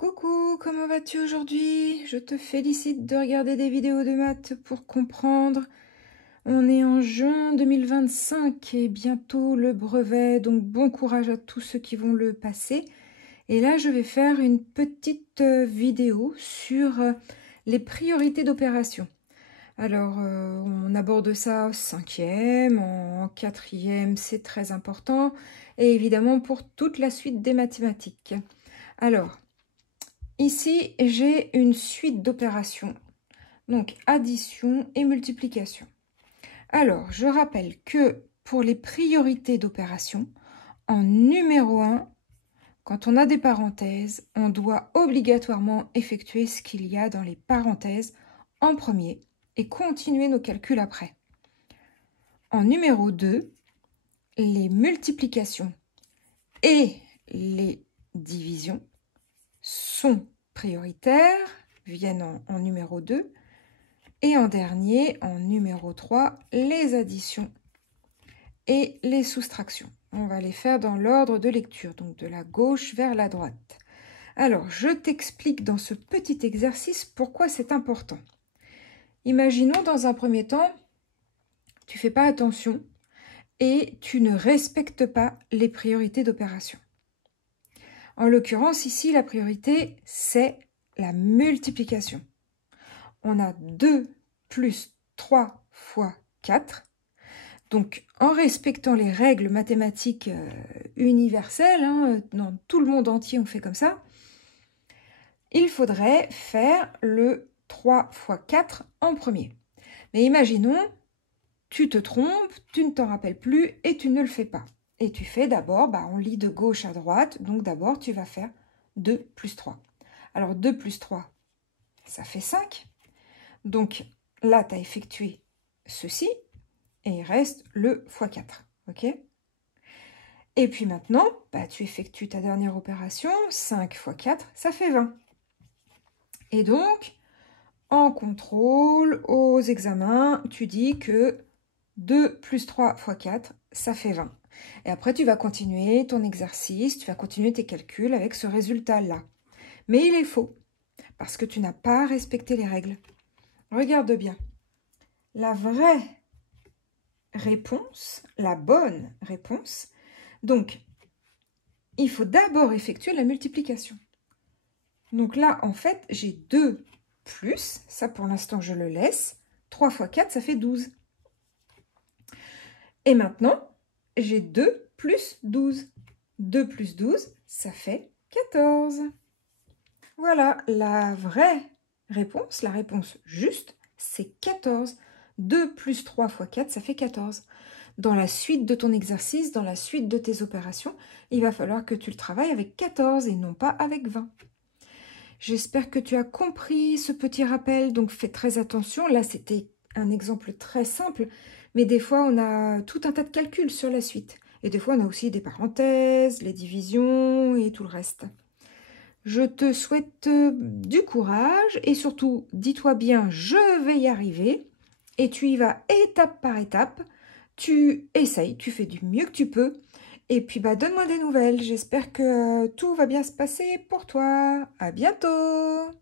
Coucou, comment vas-tu aujourd'hui? Je te félicite de regarder des vidéos de maths pour comprendre. On est en juin 2025 et bientôt le brevet, donc bon courage à tous ceux qui vont le passer. Et là, je vais faire une petite vidéo sur les priorités d'opération. Alors, on aborde ça en cinquième, en quatrième, c'est très important, et évidemment pour toute la suite des mathématiques. Alors, ici, j'ai une suite d'opérations, donc addition et multiplication. Alors, je rappelle que pour les priorités d'opération, en numéro 1, quand on a des parenthèses, on doit obligatoirement effectuer ce qu'il y a dans les parenthèses en premier et continuer nos calculs après. En numéro 2, les multiplications et les divisions sont prioritaires, viennent en numéro 2. Et en dernier, en numéro 3, les additions et les soustractions. On va les faire dans l'ordre de lecture, donc de la gauche vers la droite. Alors, je t'explique dans ce petit exercice pourquoi c'est important. Imaginons dans un premier temps, tu ne fais pas attention et tu ne respectes pas les priorités d'opération. En l'occurrence, ici, la priorité, c'est la multiplication. On a 2 plus 3 fois 4. Donc, en respectant les règles mathématiques universelles, dans tout le monde entier, on fait comme ça, il faudrait faire le 3 fois 4 en premier. Mais imaginons, tu te trompes, tu ne t'en rappelles plus et tu ne le fais pas. Et tu fais d'abord, on lit de gauche à droite, donc d'abord tu vas faire 2 plus 3. Alors 2 plus 3, ça fait 5. Donc là, tu as effectué ceci et il reste le fois 4. Ok? Et puis maintenant, tu effectues ta dernière opération, 5 fois 4, ça fait 20. Et donc, en contrôle, aux examens, tu dis que 2 plus 3 fois 4, ça fait 20. Et après, tu vas continuer ton exercice, tu vas continuer tes calculs avec ce résultat-là. Mais il est faux, parce que tu n'as pas respecté les règles. Regarde bien. La vraie réponse, la bonne réponse, donc, il faut d'abord effectuer la multiplication. Donc là, en fait, j'ai 2 plus, ça pour l'instant je le laisse, 3 fois 4, ça fait 12. Et maintenant, j'ai 2 plus 12. 2 plus 12, ça fait 14. Voilà, la vraie réponse, la réponse juste, c'est 14. 2 plus 3 fois 4, ça fait 14. Dans la suite de ton exercice, dans la suite de tes opérations, il va falloir que tu le travailles avec 14 et non pas avec 20. J'espère que tu as compris ce petit rappel, donc fais très attention. Là, c'était un exemple très simple, mais des fois, on a tout un tas de calculs sur la suite. Et des fois, on a aussi des parenthèses, les divisions et tout le reste. Je te souhaite du courage et surtout, dis-toi bien, je vais y arriver. Et tu y vas étape par étape. Tu essayes, tu fais du mieux que tu peux. Et puis, donne-moi des nouvelles. J'espère que tout va bien se passer pour toi. À bientôt!